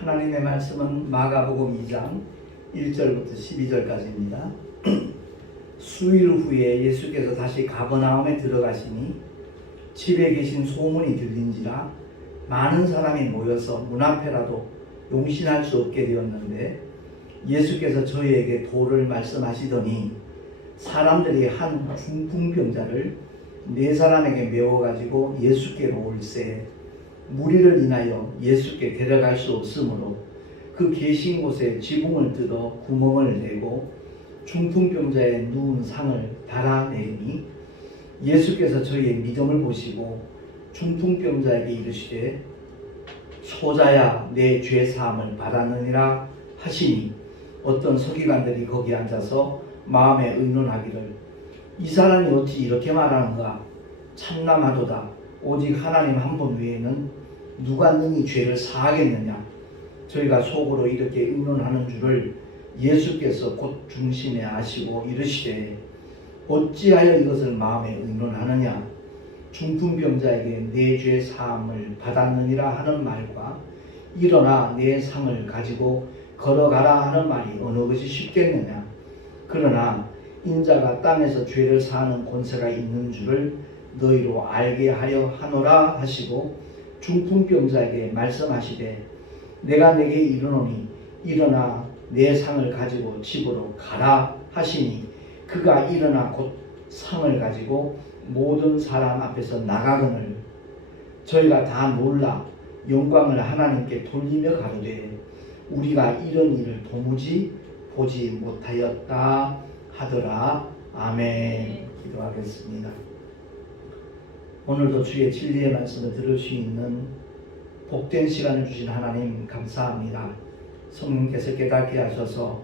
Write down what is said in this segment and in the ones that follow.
하나님의 말씀은 마가복음 2장 1절부터 12절까지입니다. 수일 후에 예수께서 다시 가버나움에 들어가시니 집에 계신 소문이 들린지라 많은 사람이 모여서 문 앞에라도 용신할 수 없게 되었는데 예수께서 저희에게 도를 말씀하시더니 사람들이 한 중풍병자를 4사람에게 메워가지고 예수께로 올세 무리를 인하여 예수께 데려갈 수 없으므로 그 계신 곳에 지붕을 뜯어 구멍을 내고 중풍병자의 누운 상을 달아내리니 예수께서 저희의 믿음을 보시고 중풍병자에게 이르시되 소자야 내 죄 사함을 받았느니라 하시니 어떤 서기관들이 거기 앉아서 마음에 의논하기를 이 사람이 어찌 이렇게 말하는가 참남하도다 오직 하나님 한 분 외에는 누가 능히 죄를 사하겠느냐. 저희가 속으로 이렇게 의논하는 줄을 예수께서 곧 중심에 아시고 이르시되 어찌하여 이것을 마음에 의논하느냐. 중풍병자에게 내 죄 사함을 받았느니라 하는 말과 일어나 내 상을 가지고 걸어가라 하는 말이 어느 것이 쉽겠느냐. 그러나 인자가 땅에서 죄를 사하는 권세가 있는 줄을 너희로 알게 하려 하노라 하시고 중풍병자에게 말씀하시되 내가 내게 이르노니 일어나 내 상을 가지고 집으로 가라 하시니 그가 일어나 곧 상을 가지고 모든 사람 앞에서 나가거늘 저희가 다 놀라 영광을 하나님께 돌리며 가로되 우리가 이런 일을 도무지 보지 못하였다 하더라. 아멘. 기도하겠습니다. 오늘도 주의 진리의 말씀을 들을 수 있는 복된 시간을 주신 하나님 감사합니다. 성령께서 깨닫게 하셔서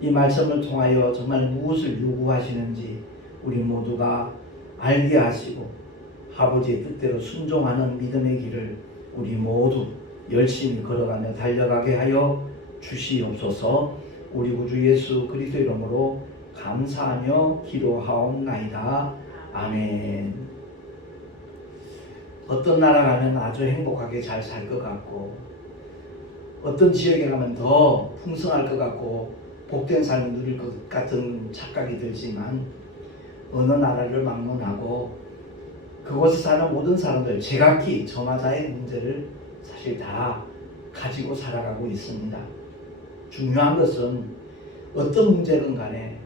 이 말씀을 통하여 정말 무엇을 요구하시는지 우리 모두가 알게 하시고 아버지의 뜻대로 순종하는 믿음의 길을 우리 모두 열심히 걸어가며 달려가게 하여 주시옵소서. 우리 구주 예수 그리스도 이름으로 감사하며 기도하옵나이다. 아멘. 어떤 나라 가면 아주 행복하게 잘 살 것 같고 어떤 지역에 가면 더 풍성할 것 같고 복된 삶을 누릴 것 같은 착각이 들지만 어느 나라를 막론하고 그곳에 사는 모든 사람들 제각기 저마다의 문제를 사실 다 가지고 살아가고 있습니다. 중요한 것은 어떤 문제든 간에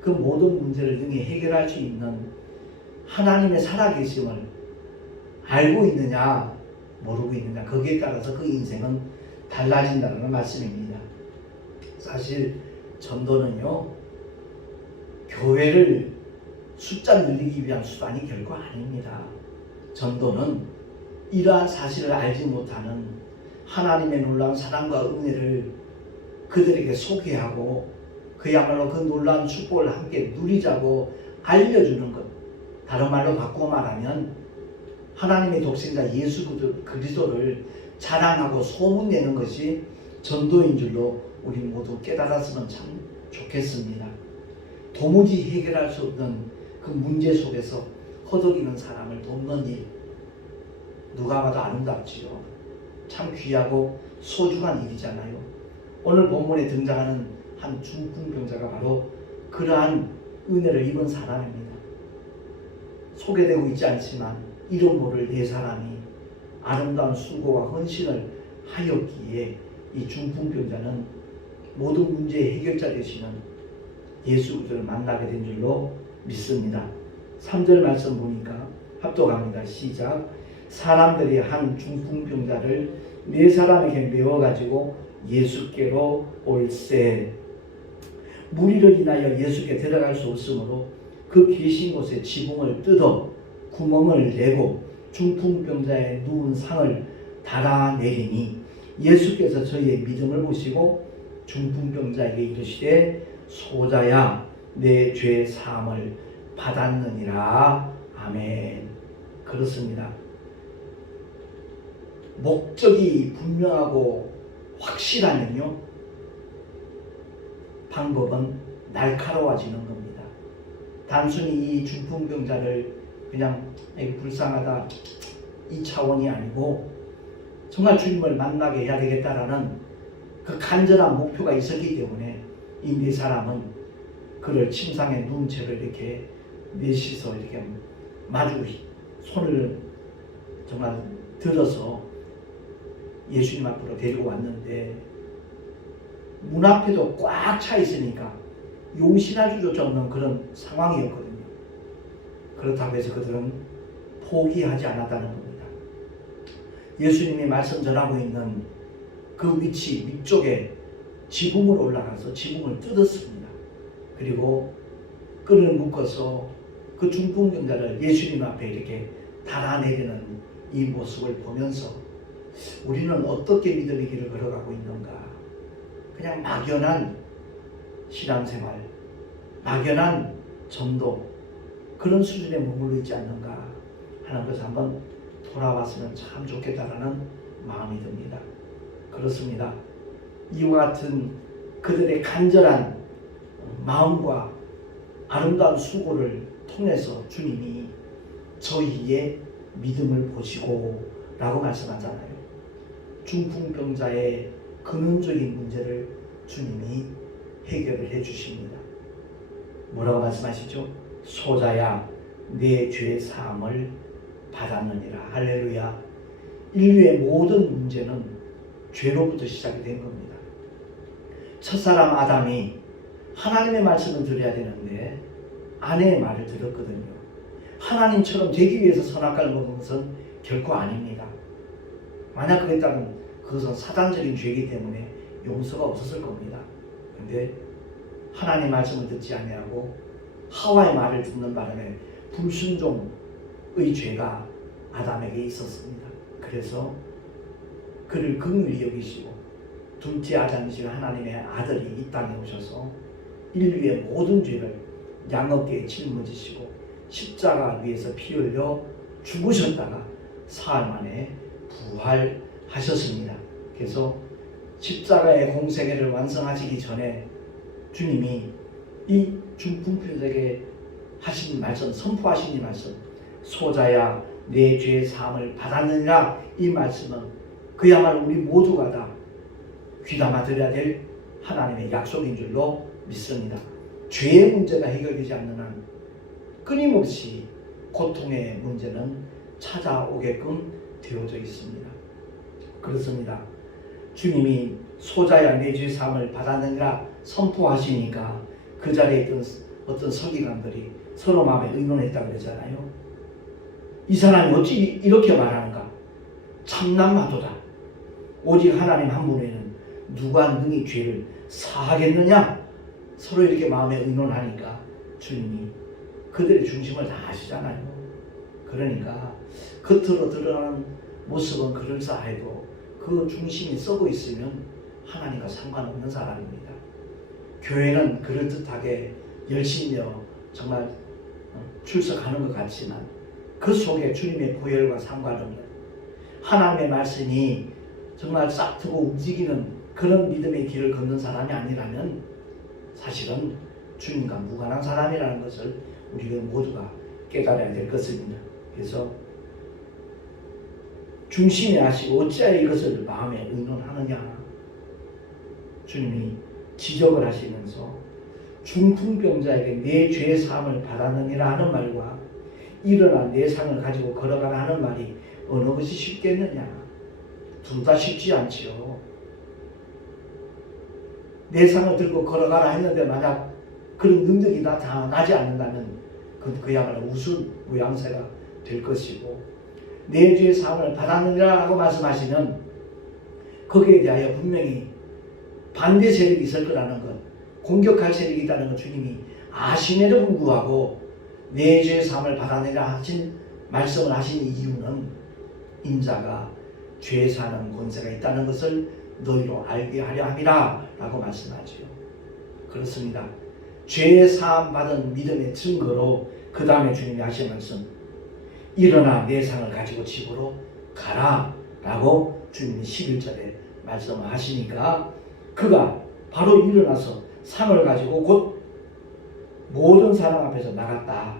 그 모든 문제를 능히 해결할 수 있는 하나님의 살아계심을 알고 있느냐 모르고 있느냐 거기에 따라서 그 인생은 달라진다는 말씀입니다. 사실 전도는요 교회를 숫자 늘리기 위한 수단이 결코 아닙니다. 전도는 이러한 사실을 알지 못하는 하나님의 놀라운 사랑과 은혜를 그들에게 소개하고 그야말로 그 놀라운 축복을 함께 누리자고 알려주는 것. 다른 말로 바꾸어 말하면 하나님의 독생자 예수 그리스도를 자랑하고 소문내는 것이 전도인 줄로 우리 모두 깨달았으면 참 좋겠습니다. 도무지 해결할 수 없는 그 문제 속에서 허덕이는 사람을 돕는 일 누가 봐도 아름답지요. 참 귀하고 소중한 일이잖아요. 오늘 본문에 등장하는 한 중풍병자가 바로 그러한 은혜를 입은 사람입니다. 소개되고 있지 않지만 이름 모를 4사람이 아름다운 수고와 헌신을 하였기에 이 중풍병자는 모든 문제의 해결자 되시는 예수 그리스도를 만나게 된 줄로 믿습니다. 3절 말씀 보니까 합독합니다. 시작. 사람들이 한 중풍병자를 4사람에게 메워가지고 예수께로 올세 무리를 인하여 예수께 데려갈 수 없으므로 그 계신 곳에 지붕을 뜯어 구멍을 내고 중풍병자의 누운 상을 달아내리니 예수께서 저희의 믿음을 보시고 중풍병자에게 이르시되 소자야 내 죄 사함을 받았느니라. 아멘. 그렇습니다. 목적이 분명하고 확실하면요 방법은 날카로워지는 겁니다. 단순히 이 중풍병자를 그냥 불쌍하다 이 차원이 아니고 정말 주님을 만나게 해야 되겠다라는 그 간절한 목표가 있었기 때문에 이 네 사람은 그를 침상에 누운 채로 이렇게 넷이서 이렇게 마주 손을 정말 들어서 예수님 앞으로 데리고 왔는데 문 앞에도 꽉 차 있으니까 용신할 수조차 없는 그런 상황이었거든요. 그렇다고 해서 그들은 포기하지 않았다는 겁니다. 예수님이 말씀 전하고 있는 그 위치 위쪽에 지붕으로 올라가서 지붕을 뜯었습니다. 그리고 끈을 묶어서 그 중풍병자를 예수님 앞에 이렇게 달아내리는 이 모습을 보면서 우리는 어떻게 믿음의 길을 걸어가고 있는가? 그냥 막연한 신앙생활, 막연한 전도 그런 수준에 머물러 있지 않는가 하는 것을 한번 돌아봤으면 참 좋겠다라는 마음이 듭니다. 그렇습니다. 이와 같은 그들의 간절한 마음과 아름다운 수고를 통해서 주님이 저희의 믿음을 보시고 라고 말씀하잖아요. 중풍병자의 근원적인 문제를 주님이 해결을 해 주십니다. 뭐라고 말씀하시죠? 소자야 내 죄 사함을 받았느니라. 할렐루야. 인류의 모든 문제는 죄로부터 시작이 된 겁니다. 첫사람 아담이 하나님의 말씀을 들어야 되는데 아내의 말을 들었거든요. 하나님처럼 되기 위해서 선악과를 먹은 것은 결코 아닙니다. 만약 그랬다면 그것은 사단적인 죄이기 때문에 용서가 없었을 겁니다. 그런데 하나님의 말씀을 듣지 아니하고 하와의 말을 듣는 바람에 불순종의 죄가 아담에게 있었습니다. 그래서 그를 긍휼히 여기시고 둘째 아담이신 하나님의 아들이 이 땅에 오셔서 인류의 모든 죄를 양어깨에 짊어지시고 십자가 위에서 피 흘려 죽으셨다가 사흘 만에 부활하셨습니다. 그래서 십자가의 공생애를 완성하시기 전에 주님이 이 중풍병자에게 하신 말씀, 선포하신 이 말씀, 소자야 내 죄의 사함을 받았느니라, 이 말씀은 그야말로 우리 모두가 다 귀담아 들어야 될 하나님의 약속인 줄로 믿습니다. 죄의 문제가 해결되지 않는 한 끊임없이 고통의 문제는 찾아오게끔 되어져 있습니다. 그렇습니다. 주님이 소자야 내 죄의 사함을 받았느니라 선포하시니까 그 자리에 있던 어떤 서기관들이 서로 마음에 의논했다고 그러잖아요. 이 사람이 어찌 이렇게 말하는가? 참남마도다. 오직 하나님 한 분에는 누가 능히 죄를 사하겠느냐? 서로 이렇게 마음에 의논하니까 주님이 그들의 중심을 다 아시잖아요. 그러니까 겉으로 드러나는 모습은 그럴싸해도 그 중심이 썩어 있으면 하나님과 상관없는 사람입니다. 교회는 그럴듯하게 열심히 정말 출석하는 것 같지만 그 속에 주님의 보혈과 상관없는 하나님의 말씀이 정말 싹트고 움직이는 그런 믿음의 길을 걷는 사람이 아니라면 사실은 주님과 무관한 사람이라는 것을 우리가 모두가 깨달아야 될 것입니다. 그래서 중심에 하시고 어찌하여 이것을 마음에 의논하느냐, 주님이 지적을 하시면서 중풍병자에게 내 죄의 사함을 받았느니라 하는 말과 일어나 내 상을 가지고 걸어가라 하는 말이 어느 것이 쉽겠느냐? 둘 다 쉽지 않지요. 내 상을 들고 걸어가라 했는데 만약 그런 능력이 나타나지 않는다면 그야말로 우스 무양새가 될 것이고, 내 죄의 사함을 받았느니라 라고 말씀하시면 거기에 대하여 분명히 반대 세력이 있을 거라는 것, 공격할 세력이 있다는 것 주님이 아심에도 불구하고 내 죄의 사함을 받아내라 하신 말씀을 하신 이유는 인자가 죄 사는 권세가 있다는 것을 너희로 알게 하려 함이라 라고 말씀하지요. 그렇습니다. 죄의 사함 받은 믿음의 증거로 그 다음에 주님이 하신 말씀, 일어나 내 상을 가지고 집으로 가라 라고 주님이 11절에 말씀을 하시니까 그가 바로 일어나서 상을 가지고 곧 모든 사람 앞에서 나갔다.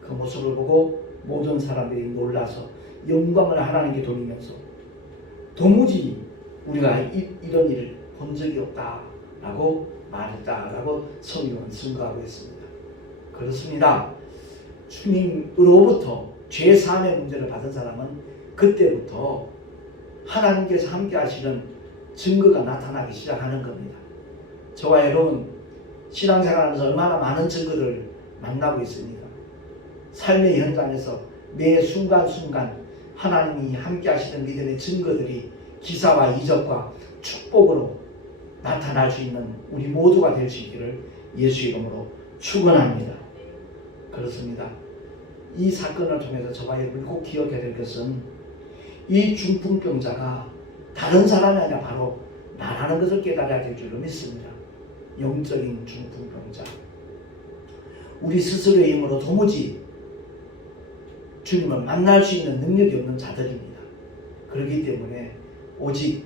그 모습을 보고 모든 사람들이 놀라서 영광을 하나님께 돌리면서 도무지 우리가 이런 일을 본 적이 없다라고 말했다라고 성경은 증거하고 있습니다. 그렇습니다. 주님으로부터 죄사함의 문제를 받은 사람은 그때부터 하나님께서 함께 하시는 증거가 나타나기 시작하는 겁니다. 저와 여러분 신앙생활하면서 얼마나 많은 증거를 만나고 있습니다. 삶의 현장에서 매 순간순간 하나님이 함께 하시는 믿음의 증거들이 기사와 이적과 축복으로 나타날 수 있는 우리 모두가 될 수 있기를 예수 이름으로 축원합니다. 그렇습니다. 이 사건을 통해서 저와 여러분이 꼭 기억해야 될 것은 이 중풍병자가 다른 사람이 아니라 바로 나라는 것을 깨달아야 될 줄로 믿습니다. 영적인 중풍병자. 우리 스스로의 힘으로 도무지 주님을 만날 수 있는 능력이 없는 자들입니다. 그렇기 때문에 오직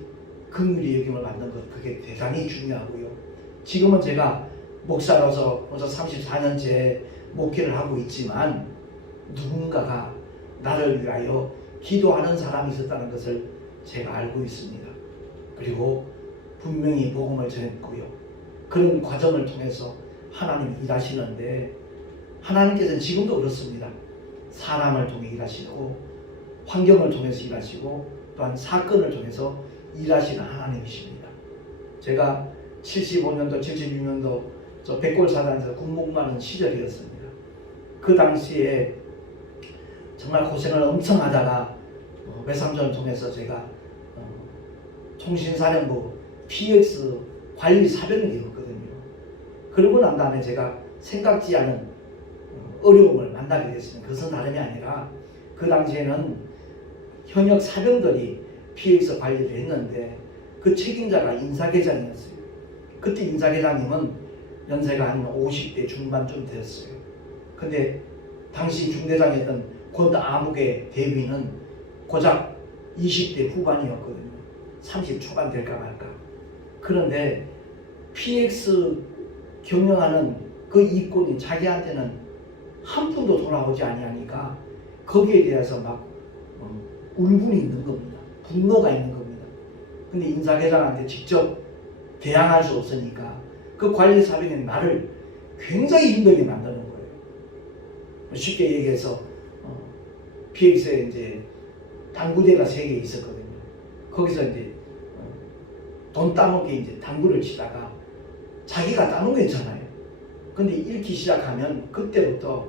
긍휼히 여김을 받는 것 그게 대단히 중요하고요. 지금은 제가 목사로서 벌써 34년째 목회를 하고 있지만 누군가가 나를 위하여 기도하는 사람이 있었다는 것을 제가 알고 있습니다. 그리고 분명히 복음을 전했고요. 그런 과정을 통해서 하나님이 일하시는데 하나님께서는 지금도 그렇습니다. 사람을 통해 일하시고 환경을 통해서 일하시고 또한 사건을 통해서 일하시는 하나님이십니다. 제가 75년도 76년도 저 백골사단에서 군복무하는 시절이었습니다. 그 당시에 정말 고생을 엄청 하다가 외삼촌을 통해서 제가 통신사령부 PX 관리 사병이 되었거든요. 그러고 난 다음에 제가 생각지 않은 어려움을 만나게 됐습니다. 그것은 다름이 아니라 그 당시에는 현역 사병들이 PX 관리를 했는데 그 책임자가 인사계장이었어요. 그때 인사계장님은 연세가 한 50대 중반쯤 되었어요. 근데 당시 중대장이었던 권아무개 대위는 고작 20대 후반이었거든요. 30 초반 될까 말까. 그런데 PX 경영하는 그 이권이 자기한테는 한 푼도 돌아오지 아니하니까 거기에 대해서 막 울분이 있는 겁니다. 분노가 있는 겁니다. 근데 인사계장한테 직접 대항할 수 없으니까 그 관리사병의 나를 굉장히 힘들게 만드는 거예요. 쉽게 얘기해서 PX에 이제 당구대가 3개 있었거든요. 거기서 이제 돈 따먹게 이제 당구를 치다가 자기가 따는 괜찮아요. 근데 잃기 시작하면 그때부터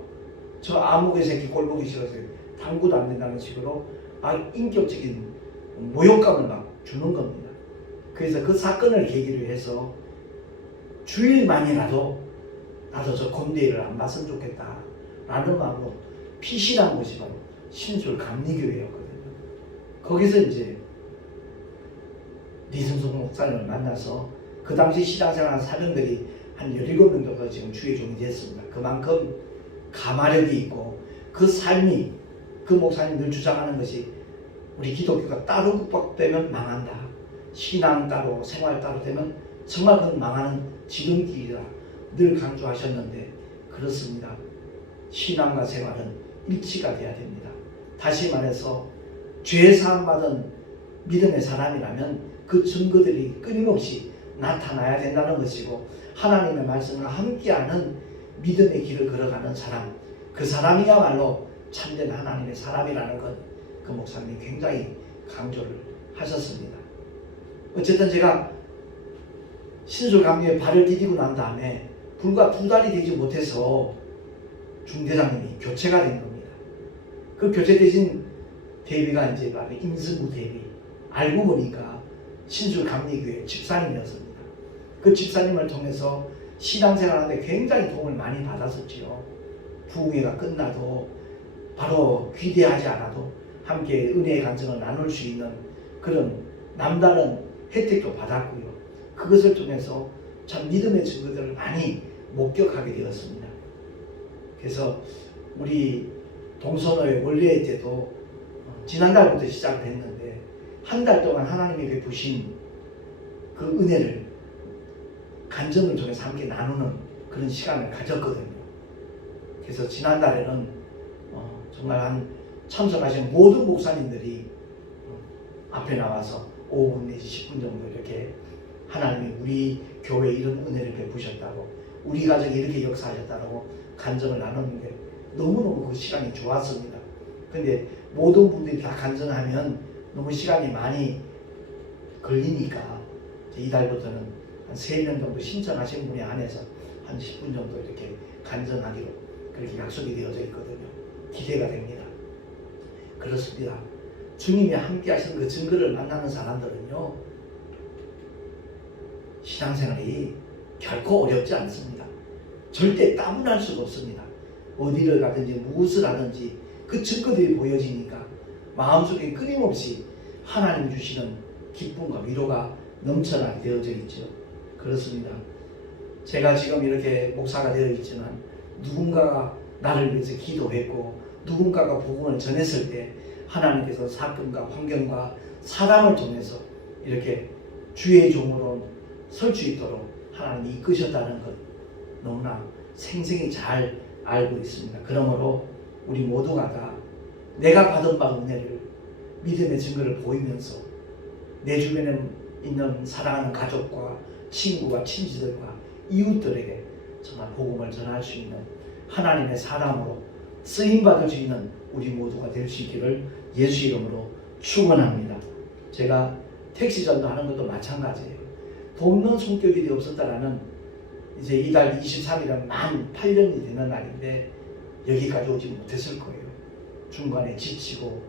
저 아무개 새끼 꼴 보기 싫어서 당구도 안 된다는 식으로 인격적인 모욕감을 막 주는 겁니다. 그래서 그 사건을 계기로 해서 주일만이라도 나도 저 건대를 안 봤으면 좋겠다 라는 마음으로 피신한 곳이 바로 신술감리교회였거든요. 거기서 이제 리승숙 목사님을 만나서 그 당시 신앙생활 사병들이 한 17명 정도 지금 주의 종이 됐습니다. 그만큼 가마력이 있고 그 삶이 그 목사님 늘 주장하는 것이 우리 기독교가 따로 국박되면 망한다. 신앙 따로 생활 따로 되면 정말 그건 망하는 지름길이라 늘 강조하셨는데 그렇습니다. 신앙과 생활은 일치가 돼야 됩니다. 다시 말해서 죄 사함 받은 믿음의 사람이라면 그 증거들이 끊임없이 나타나야 된다는 것이고 하나님의 말씀과 함께하는 믿음의 길을 걸어가는 사람, 그 사람이야말로 참된 하나님의 사람이라는 것 그 목사님이 굉장히 강조를 하셨습니다. 어쨌든 제가 신술감리에 발을 디디고 난 다음에 불과 2달이 되지 못해서 중대장님이 교체가 된 겁니다. 그 교체되신 대위가 이제 바로 임승구 대위. 알고 보니까 신술감리교회 집사님이었습니다. 그 집사님을 통해서 신앙생활하는데 굉장히 도움을 많이 받았었지요. 부흥회가 끝나도 바로 귀대하지 않아도 함께 은혜의 간증을 나눌 수 있는 그런 남다른 혜택도 받았고요. 그것을 통해서 참 믿음의 증거들을 많이 목격하게 되었습니다. 그래서 우리 동서노회 원래의 때도 지난달부터 시작을 했는데 한 달 동안 하나님이 베푸신 그 은혜를 간증을 통해서 함께 나누는 그런 시간을 가졌거든요. 그래서 지난달에는 정말 한 참석하신 모든 목사님들이 앞에 나와서 5분 내지 10분 정도 이렇게 하나님이 우리 교회에 이런 은혜를 베푸셨다고, 우리 가정에 이렇게 역사하셨다고 간증을 나눴는데 너무너무 그 시간이 좋았습니다. 근데 모든 분들이 다 간증하면 너무 시간이 많이 걸리니까 이달부터는 한 3명 정도 신청하신 분이 안에서 한 10분 정도 이렇게 간증하기로 그렇게 약속이 되어져 있거든요. 기대가 됩니다. 그렇습니다. 주님이 함께 하신 그 증거를 만나는 사람들은요, 신앙생활이 결코 어렵지 않습니다. 절대 따분할 수가 없습니다. 어디를 가든지 무엇을 하든지 그 증거들이 보여지니까 마음속에 끊임없이 하나님 주시는 기쁨과 위로가 넘쳐나게 되어져 있죠. 그렇습니다. 제가 지금 이렇게 목사가 되어 있지만 누군가가 나를 위해서 기도했고 누군가가 복음을 전했을 때 하나님께서 사건과 환경과 사람을 통해서 이렇게 주의 종으로 설 수 있도록 하나님이 이끄셨다는 것 너무나 생생히 잘 알고 있습니다. 그러므로 우리 모두가 다 내가 받은 바 은혜를 믿음의 증거를 보이면서 내 주변에 있는 사랑하는 가족과 친구와 친지들과 이웃들에게 정말 복음을 전할 수 있는 하나님의 사람으로 쓰임받을 수 있는 우리 모두가 될 수 있기를 예수 이름으로 축원합니다. 제가 택시 전도하는 것도 마찬가지예요. 돕는 성격이 없었다라는 이제 이달 23일은 만 8년이 되는 날인데 여기까지 오지 못했을 거예요. 중간에 지치고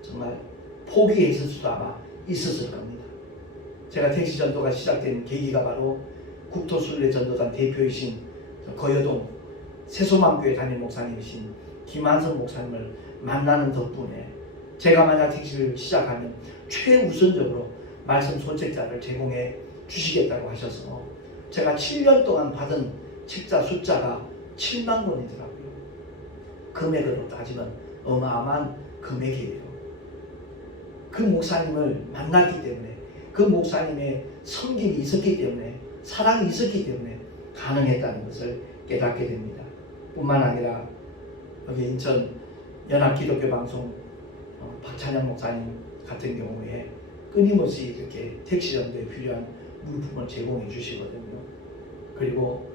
정말 포기했을 수도 아마 있었을 겁니다. 제가 택시 전도가 시작된 계기가 바로 국토순례 전도단 대표이신 거여동 새소망교회 담임 목사님이신 김한선 목사님을 만나는 덕분에 제가 만약 택시를 시작하면 최우선적으로 말씀 소책자를 제공해 주시겠다고 하셔서 제가 7년 동안 받은 책자 숫자가 7만 권이더라고요. 금액으로 따지면 어마어마한 금액이에요. 그 목사님을 만났기 때문에, 그 목사님의 섬김이 있었기 때문에, 사랑이 있었기 때문에 가능했다는 것을 깨닫게 됩니다. 뿐만 아니라 여기 인천 연합기독교방송 박찬영 목사님 같은 경우에 끊임없이 이렇게 택시 전도에 필요한 물품을 제공해 주시거든요. 그리고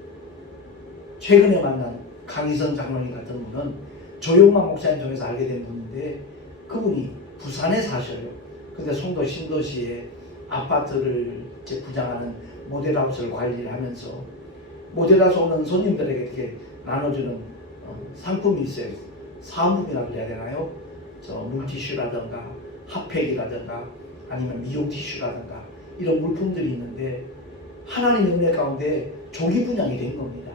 최근에 만난 강희선 장로님 같은 분은 조용만 목사님 통해서 알게 된 분인데 그분이 부산에 사셔요. 근데 송도 신도시에 아파트를 이제 부장하는 모델하우스를 관리를 하면서 모델하우스 오는 손님들에게 이렇게 나눠주는 상품이 있어요. 사은품이라고 해야 되나요? 물티슈라든가 핫팩이라든가 아니면 미용 티슈라든가 이런 물품들이 있는데 하나님의 은혜 가운데 조기 분양이 된 겁니다.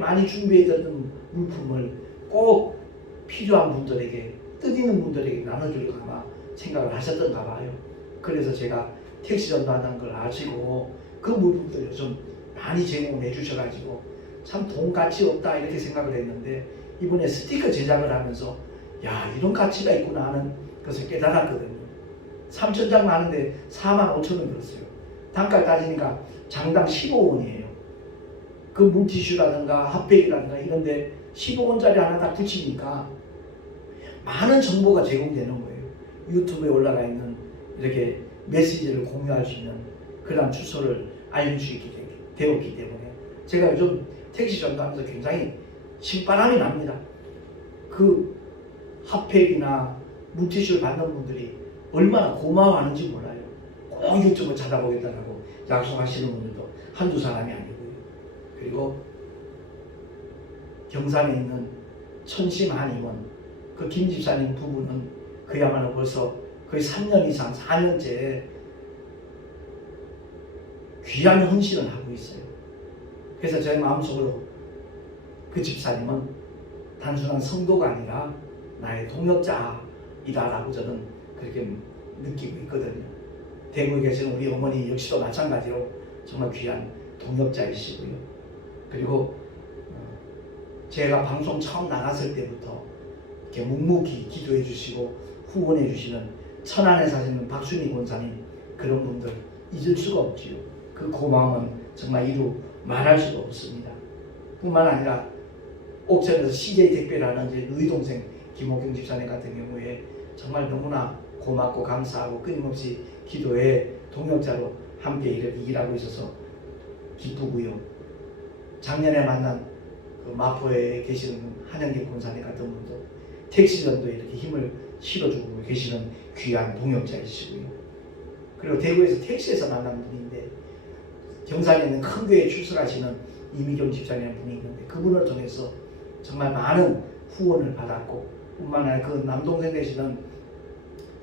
많이 준비했던 물품을 꼭 필요한 분들에게, 뜻있는 분들에게 나눠주려고 아마 생각을 하셨던가 봐요. 그래서 제가 택시 전도한다는 걸 아시고 그 물품들을 좀 많이 제공해 주셔가지고 참 돈 가치 없다 이렇게 생각을 했는데 이번에 스티커 제작을 하면서 야, 이런 가치가 있구나 하는 것을 깨달았거든요. 3,000장 많은데 45,000원 들었어요. 단가를 따지니까 장당 15원이에요. 그 물티슈라든가 핫팩이라든가 이런데 15원짜리 하나 딱 붙이니까 많은 정보가 제공되는 거예요. 유튜브에 올라가 있는 이렇게 메시지를 공유할 수 있는 그런 주소를 알릴 수 있게 되었기 때문에 제가 요즘 택시 전도하면서 굉장히 신바람이 납니다. 그 핫팩이나 물티슈를 받는 분들이 얼마나 고마워하는지 몰라요. 꼭 유튜브 찾아보겠다고 약속하시는 분들도 한두 사람이 아니고요. 그리고 경산에 있는 천심 한의원 그 김 집사님 부부는 그야말로 벌써 거의 3년 이상 4년째 귀한 헌신을 하고 있어요. 그래서 제 마음속으로 그 집사님은 단순한 성도가 아니라 나의 동역자이다라고 저는 그렇게 느끼고 있거든요. 대구에 계시는 우리 어머니 역시도 마찬가지로 정말 귀한 동역자이시고요. 그리고 제가 방송 처음 나갔을 때부터 이렇게 묵묵히 기도해 주시고 후원해 주시는 천안에 사시는 박순희 권사님 그런 분들 잊을 수가 없지요. 그 고마움은 정말 이루 말할 수가 없습니다. 뿐만 아니라 옥천에서 CJ 택배라는 제 누이 동생 김호경 집사님 같은 경우에 정말 너무나 고맙고 감사하고 끊임없이 기도에 동역자로 함께 이렇게 일하고 있어서 기쁘고요. 작년에 만난 그 마포에 계시는 한영기 권사님 같은 분도 택시전도 이렇게 힘을 실어주고 계시는 귀한 동역자이시고요. 그리고 대구에서 택시에서 만난 분인데 경산에 있는 큰 교회에 출석하시는 이미경 집사님이라는 분이 있는데 그분을 통해서 정말 많은 후원을 받았고 뿐만 아니라 그 남동생 되시는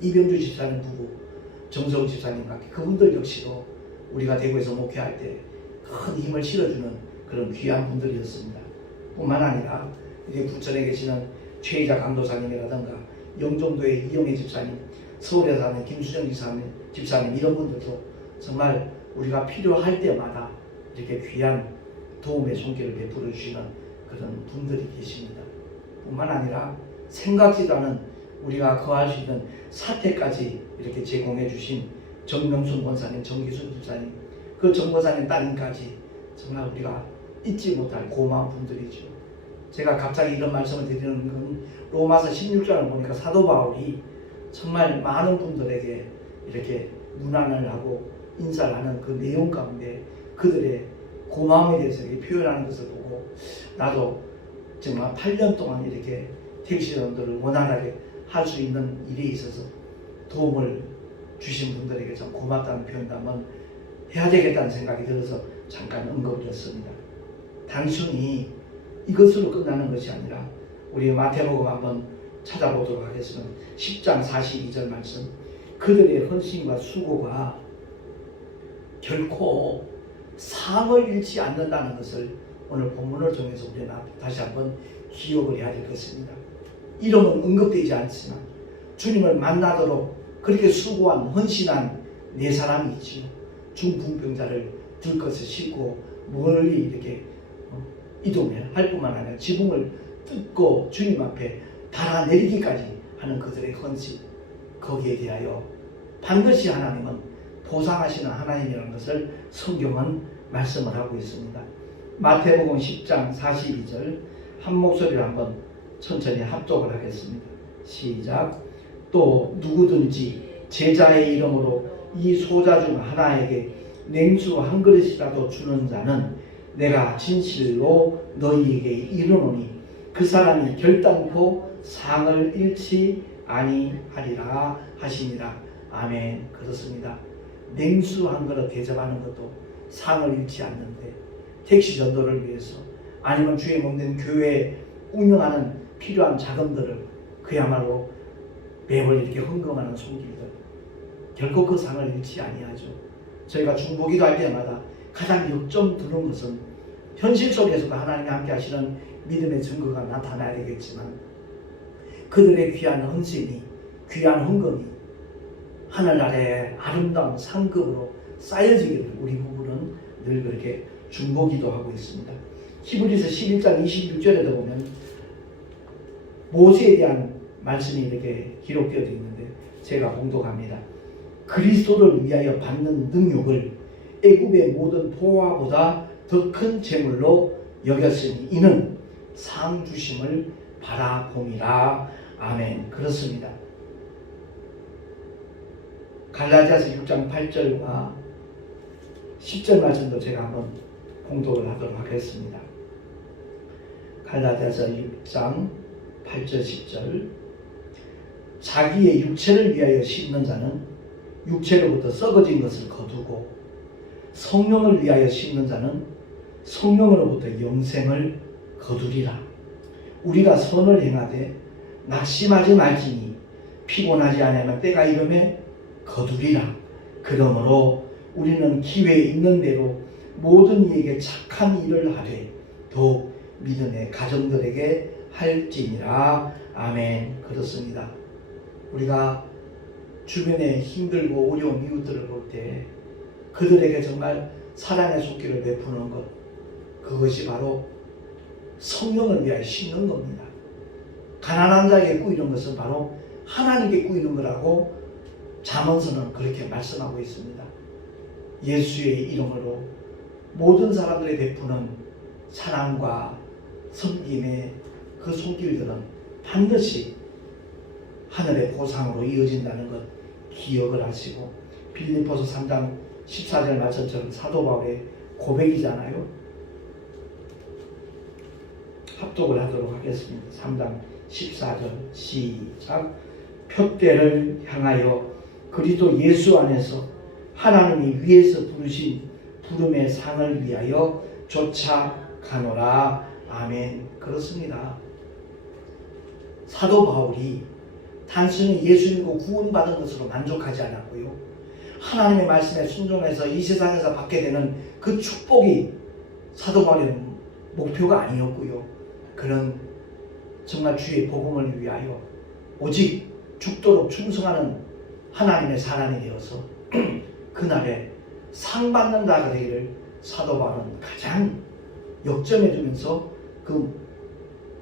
이병주 집사님 부부 정성 집사님 같은 그분들 역시도 우리가 대구에서 목회할 때 큰 힘을 실어주는 그런 귀한 분들이었습니다. 뿐만 아니라 이제 부천에 계시는 최희자 강도사님이라든가 영종도의 이영애 집사님, 서울에 사는 김수정 집사님 이런 분들도 정말 우리가 필요할 때마다 이렇게 귀한 도움의 손길을 베풀어 주시는 그런 분들이 계십니다. 뿐만 아니라 생각지도 않은 우리가 거할 수 있는 사태까지 이렇게 제공해 주신 정명순 권사님, 정기순 집사님, 그 정 권사님 따님까지 정말 우리가 잊지 못할 고마운 분들이죠. 제가 갑자기 이런 말씀을 드리는 건 로마서 16장을 보니까 사도 바울이 정말 많은 분들에게 이렇게 문안을 하고 인사를 하는 그 내용 가운데 그들의 고마움에 대해서 이렇게 표현하는 것을 보고 나도 정말 8년 동안 이렇게 택시전도를 원활하게 할 수 있는 일에 있어서 도움을 주신 분들에게 좀 고맙다는 표현도 한번 해야 되겠다는 생각이 들어서 잠깐 언급을 했습니다. 단순히 이것으로 끝나는 것이 아니라 우리 마태복음 한번 찾아보도록 하겠습니다. 10장 42절 말씀, 그들의 헌신과 수고가 결코 상을 잃지 않는다는 것을 오늘 본문을 통해서 우리는 다시 한번 기억을 해야 될 것입니다. 이름은 언급되지 않지만 주님을 만나도록 그렇게 수고한 헌신한 네 사람이 있지요. 중풍병자를 들것을 싣고 멀리 이렇게 이동할 뿐만 아니라 지붕을 뜯고 주님 앞에 달아내리기까지 하는 그들의 헌신, 거기에 대하여 반드시 하나님은 보상하시는 하나님이라는 것을 성경은 말씀을 하고 있습니다. 마태복음 10장 42절 한 목소리로 한번 천천히 합독을 하겠습니다. 시작. 또 누구든지 제자의 이름으로 이 소자 중 하나에게 냉수 한 그릇이라도 주는 자는 내가 진실로 너희에게 이르노니 그 사람이 결단코 상을 잃지 아니하리라 하시니라. 아멘. 그렇습니다. 냉수 한 그릇 대접하는 것도 상을 잃지 않는데 택시 전도를 위해서 아니면 주의 몸된 교회 운영하는 필요한 자금들을 그야말로 매월 이렇게 헌금하는 손길들 결코 그 상을 잃지 아니하죠. 저희가 중보기도 할 때마다 가장 역점 두는 것은 현실 속에서도 하나님이 함께 하시는 믿음의 증거가 나타나야 되겠지만 그들의 귀한 헌신이, 귀한 헌금이 하늘 아래 아름다운 상급으로 쌓여지기를 우리 부부는 늘 그렇게 중보기도 하고 있습니다. 히브리서 11장 26절에도 보면 모세에 대한 말씀이 이렇게 기록되어 있는데 제가 봉독합니다. 그리스도를 위하여 받는 능력을 애굽의 모든 보화보다 더 큰 재물로 여겼으니 이는 상 주심을 바라봄이라. 아멘. 그렇습니다. 갈라디아서 6장 8절과 10절 말씀도 제가 한번 봉독을 하도록 하겠습니다. 갈라디아서 6장 8절 10절 자기의 육체를 위하여 심는 자는 육체로부터 썩어진 것을 거두고 성령을 위하여 심는 자는 성령으로부터 영생을 거두리라. 우리가 선을 행하되 낙심하지 말지니 피곤하지 아니하면 때가 이르매 거두리라. 그러므로 우리는 기회 있는 대로 모든 이에게 착한 일을 하되 더욱 믿음의 가정들에게 할지니라. 아멘. 그렇습니다. 우리가 주변에 힘들고 어려운 이웃들을 볼 때 그들에게 정말 사랑의 손길을 베푸는 것, 그것이 바로 성령을 위하여 심는 겁니다. 가난한 자에게 꾸이는 것은 바로 하나님께 꾸이는 거라고 잠언서는 그렇게 말씀하고 있습니다. 예수의 이름으로 모든 사람들에 베푸는 사랑과 섬김의 그 손길들은 반드시 하늘의 보상으로 이어진다는 것 기억을 하시고, 빌립보서 3장 14절 말씀처럼 사도 바울의 고백이잖아요. 합독을 하도록 하겠습니다. 3장 14절 시작. 표대를 향하여 그리스도 예수 안에서 하나님이 위에서 부르신 부름의 상을 위하여 쫓아가노라. 아멘. 그렇습니다. 사도 바울이 단순히 예수 믿고 구원받은 것으로 만족하지 않았고요, 하나님의 말씀에 순종해서 이 세상에서 받게 되는 그 축복이 사도 바울의 목표가 아니었고요, 그는 정말 주의 복음을 위하여 오직 죽도록 충성하는 하나님의 사람이 되어서 그날에 상 받는 자가 되기를 사도 바울은 가장 역점해 주면서 그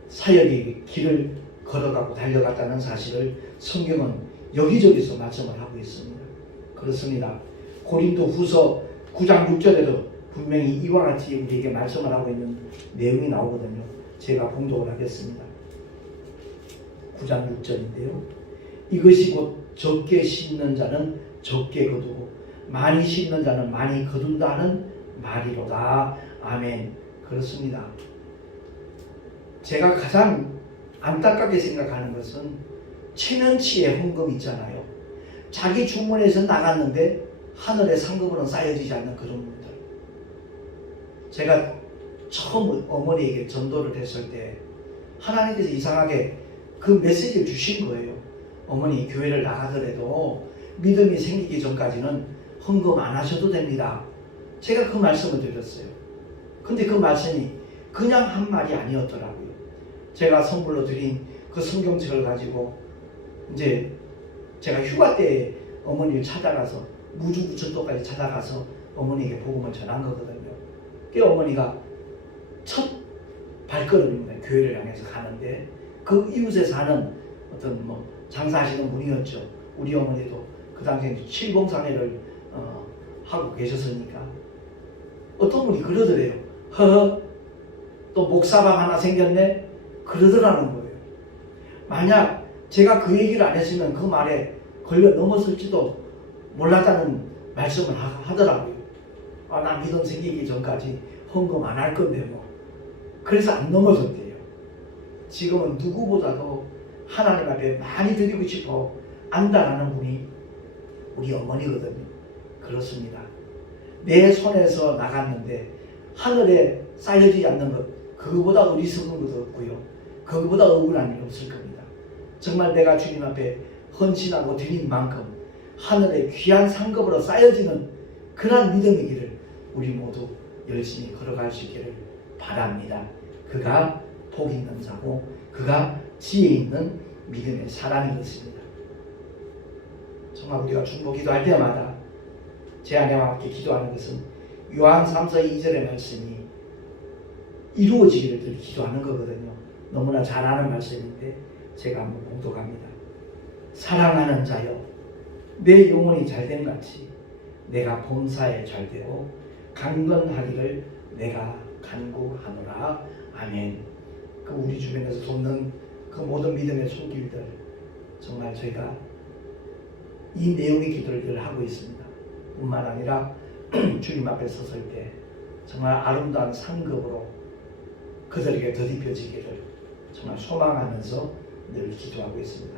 사역의 길을 걸어가고 달려갔다는 사실을 성경은 여기저기서 말씀을 하고 있습니다. 그렇습니다. 고린도 후서 9장 6절에도 분명히 이와 같이 우리에게 말씀을 하고 있는 내용이 나오거든요. 제가 봉독을 하겠습니다. 9장 6절인데요. 이것이 곧 적게 심는 자는 적게 거두고 많이 심는 자는 많이 거둔다는 말이로다. 아멘. 그렇습니다. 제가 가장 안타깝게 생각하는 것은 체면치의 헌금 있잖아요. 자기 주머니에서 나갔는데 하늘의 상급으로는 쌓여지지 않는 그런 분들. 제가 처음 어머니에게 전도를 했을 때 하나님께서 이상하게 그 메시지를 주신 거예요. 어머니, 교회를 나가더라도 믿음이 생기기 전까지는 헌금 안 하셔도 됩니다. 제가 그 말씀을 드렸어요. 근데 그 말씀이 그냥 한 말이 아니었더라고요. 제가 선물로 드린 그 성경책을 가지고 이제 제가 휴가 때 어머니를 찾아가서 무주부천도까지 찾아가서 어머니에게 복음을 전한 거거든요. 그 어머니가 첫 발걸음입니다. 교회를 향해서 가는데 그 이웃에 사는 어떤 장사하시는 분이었죠. 우리 어머니도 그 당시에 칠봉상회를 하고 계셨으니까 어떤 분이 그러더래요. 허허, 또 목사방 하나 생겼네? 그러더라는 거예요. 만약 제가 그 얘기를 안 했으면 그 말에 걸려 넘어설지도 몰랐다는 말씀을 하더라고요. 나 믿음 생기기 전까지 헌금 안 할 건데 뭐. 그래서 안 넘어졌대요. 지금은 누구보다도 하나님 앞에 많이 드리고 싶어 안다라는 분이 우리 어머니거든요. 그렇습니다. 내 손에서 나갔는데 하늘에 쌓여지지 않는 것, 그거보다 어리석은 것도 없고요, 그거보다 억울한 일 없을 겁니다. 정말 내가 주님 앞에 헌신하고 드린 만큼 하늘의 귀한 상급으로 쌓여지는 그런 믿음의 길을 우리 모두 열심히 걸어갈 수 있기를 바랍니다. 그가 복 있는 자고 그가 지혜 있는 믿음의 사람인 것입니다. 정말 우리가 중보 기도할 때마다 제 아내와 함께 기도하는 것은 요한 3서 2절의 말씀이 이루어지기를 늘 기도하는 거거든요. 너무나 잘 아는 말씀인데 제가 한번 봉독합니다. 사랑하는 자여, 내 영혼이 잘됨 같이 내가 범사에 잘되고 강건하기를 내가 간구하노라. 아멘. 그 우리 주변에서 돕는 그 모든 믿음의 손길들, 정말 저희가 이 내용의 기도를 늘 하고 있습니다. 뿐만 아니라 주님 앞에 섰을 때 정말 아름다운 상급으로 그들에게 덧입혀지기를 정말 소망하면서 늘 기도하고 있습니다.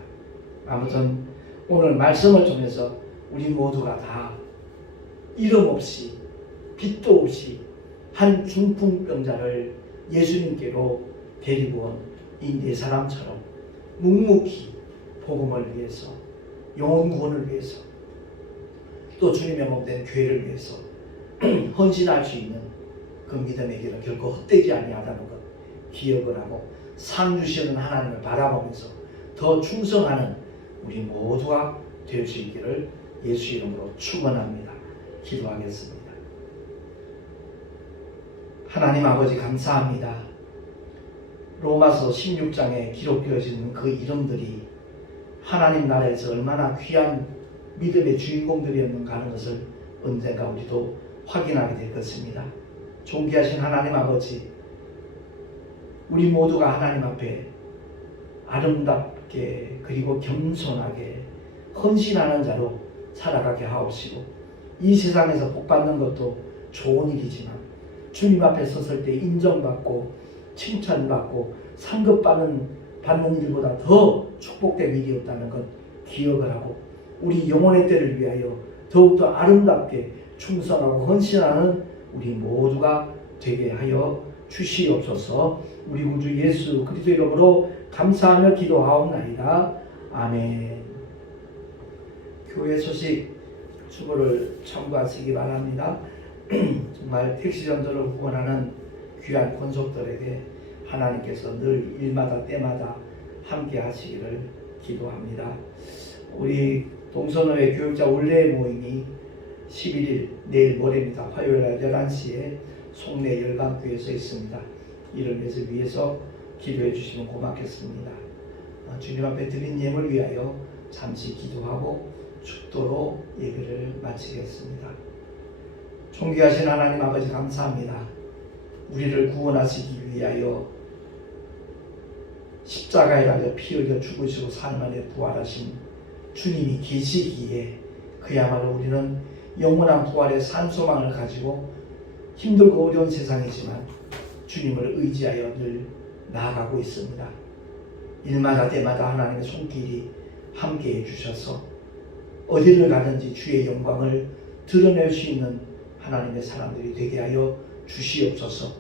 아무튼 오늘 말씀을 통해서 우리 모두가 다 이름 없이 빚도 없이 한 중풍병자를 예수님께로 데리고 온 이 네 사람처럼 묵묵히 복음을 위해서, 영혼 구원을 위해서, 또 주님의 몸된 교회를 위해서 헌신할 수 있는 그 믿음의 길은 결코 헛되지 아니하다는 것 기억을 하고 상 주시는 하나님을 바라보면서 더 충성하는 우리 모두가 될 수 있기를 예수 이름으로 축원합니다. 기도하겠습니다. 하나님 아버지, 감사합니다. 로마서 16장에 기록되어지는 그 이름들이 하나님 나라에서 얼마나 귀한 믿음의 주인공들이었는가 하는 것을 언젠가 우리도 확인하게 될 것입니다. 존귀하신 하나님 아버지, 우리 모두가 하나님 앞에 곱게 그리고 겸손하게 헌신하는 자로 살아가게 하옵시고, 이 세상에서 복받는 것도 좋은 일이지만 주님 앞에 섰을 때 인정받고 칭찬받고 상급받는 일보다 더 축복된 일이 없다는 것 기억을 하고, 우리 영혼의 때를 위하여 더욱더 아름답게 충성하고 헌신하는 우리 모두가 되게 하여 주시옵소서. 우리 구주 예수 그리스도 이름으로 감사하며 기도하옵나이다. 아멘. 교회 소식 주보를 첨부하시기 바랍니다. 정말 택시전도를 후원하는 귀한 권속들에게 하나님께서 늘 일마다 때마다 함께 하시기를 기도합니다. 우리 동서노예 교육자 올레 모임이 11일 내일 모레입니다. 화요일 11시에 송내 열방교회에서 있습니다. 이를 위해서 기도해 주시면 고맙겠습니다. 주님 앞에 드린 예물 위하여 잠시 기도하고 축도로 예배를 마치겠습니다. 존귀하신 하나님 아버지 감사합니다. 우리를 구원하시기 위하여 십자가에 달려 피 흘려 죽으시고 3일 만에 부활하신 주님이 계시기에 그야말로 우리는 영원한 부활의 산소망을 가지고 힘들고 어려운 세상이지만 주님을 의지하여 늘 나아가고 있습니다. 일마다 때마다 하나님의 손길이 함께해 주셔서 어디를 가든지 주의 영광을 드러낼 수 있는 하나님의 사람들이 되게 하여 주시옵소서.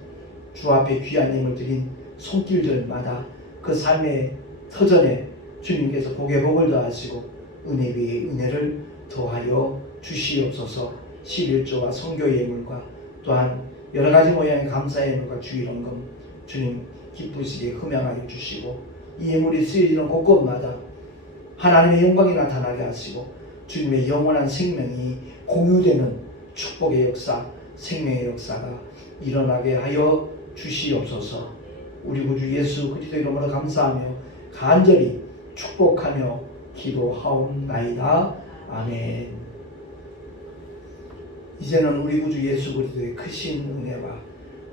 주 앞에 귀한 예물 드린 손길들마다 그 삶의 터전에 주님께서 복에 복을 더하시고 은혜 위에 은혜를 더하여 주시옵소서. 11조와 선교 예물과 또한 여러가지 모양의 감사 예물과 주일원금 주님 기쁘시게 흠양하여 주시고, 이 예물이 쓰여지는 곳곳마다 하나님의 영광이 나타나게 하시고 주님의 영원한 생명이 공유되는 축복의 역사, 생명의 역사가 일어나게 하여 주시옵소서. 우리 구주 예수 그리스도 이름으로 감사하며 간절히 축복하며 기도하옵나이다. 아멘. 이제는 우리 구주 예수 그리스도의 크신 은혜와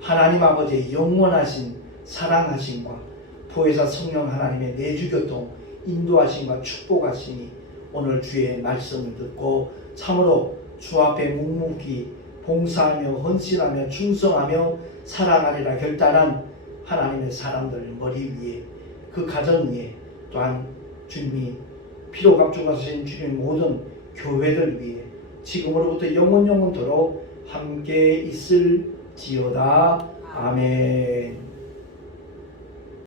하나님 아버지의 영원하신 사랑하심과 보혜사 성령 하나님의 내주교통 인도하심과 축복하심이 오늘 주의 말씀을 듣고 참으로 주 앞에 묵묵히 봉사하며 헌신하며 충성하며 살아가리라 결단한 하나님의 사람들 머리 위에, 그 가정 위에, 또한 주님이 피로 값주가신 주님 모든 교회들 위에 지금으로부터 영원토록 함께 있을지어다. 아멘.